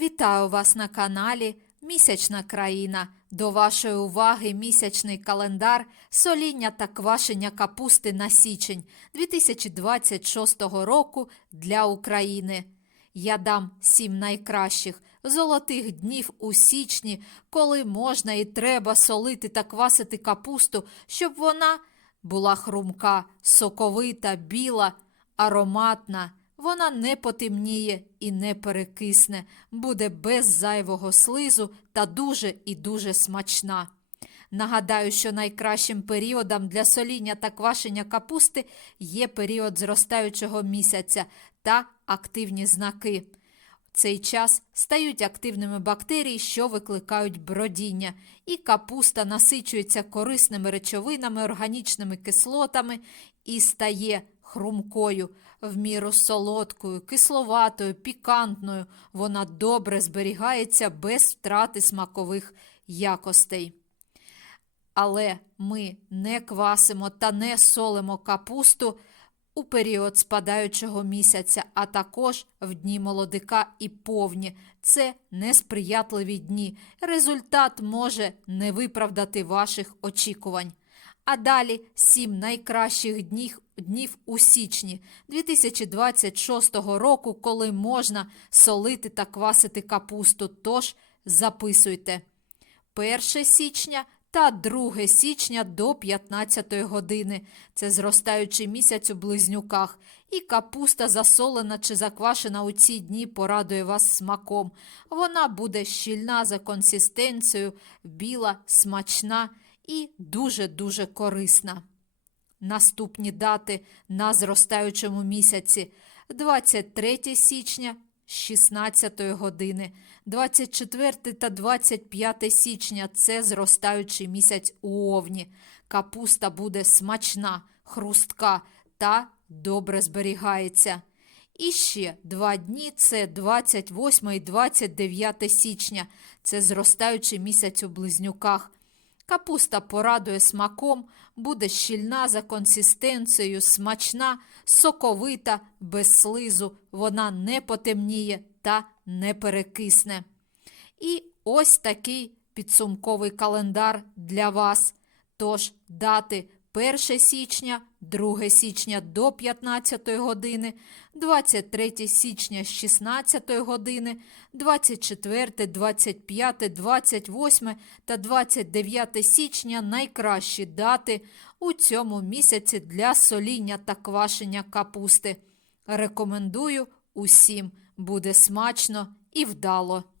Вітаю вас на каналі Місячна країна. До вашої уваги місячний календар соління та квашення капусти на січень 2026 року для України. Я дам сім найкращих золотих днів у січні, коли можна і треба солити та квасити капусту, щоб вона була хрумка, соковита, біла, ароматна. Вона не потемніє і не перекисне, буде без зайвого слизу та дуже і дуже смачна. Нагадаю, що найкращим періодом для соління та квашення капусти є період зростаючого місяця та активні знаки. В цей час стають активними бактерії, що викликають бродіння, і капуста насичується корисними речовинами, органічними кислотами і стає хрумкою, в міру солодкою, кисловатою, пікантною. Вона добре зберігається без втрати смакових якостей. Але ми не квасимо та не солимо капусту у період спадаючого місяця, а також в дні молодика і повні. Це несприятливі дні. Результат може не виправдати ваших очікувань. А далі сім найкращих днів, днів у січні 2026 року, коли можна солити та квасити капусту. Тож записуйте 1 січня та 2 січня до 15 години. Це зростаючий місяць у близнюках. І капуста засолена чи заквашена у ці дні порадує вас смаком. Вона буде щільна за консистенцією, біла, смачна і дуже-дуже корисна. Наступні дати на зростаючому місяці 23 січня 16 години, 24 та 25 січня це зростаючий місяць у овні. Капуста буде смачна, хрустка та добре зберігається. І ще два дні це 28 і 29 січня. Це зростаючий місяць у близнюках. Капуста порадує смаком, буде щільна за консистенцією, смачна, соковита, без слизу, вона не потемніє та не перекисне. І ось такий підсумковий календар для вас. Тож дати 1 січня, 2 січня до 15 години, 23 січня з 16 години, 24, 25, 28 та 29 січня найкращі дати у цьому місяці для соління та квашення капусти. Рекомендую усім, буде смачно і вдало.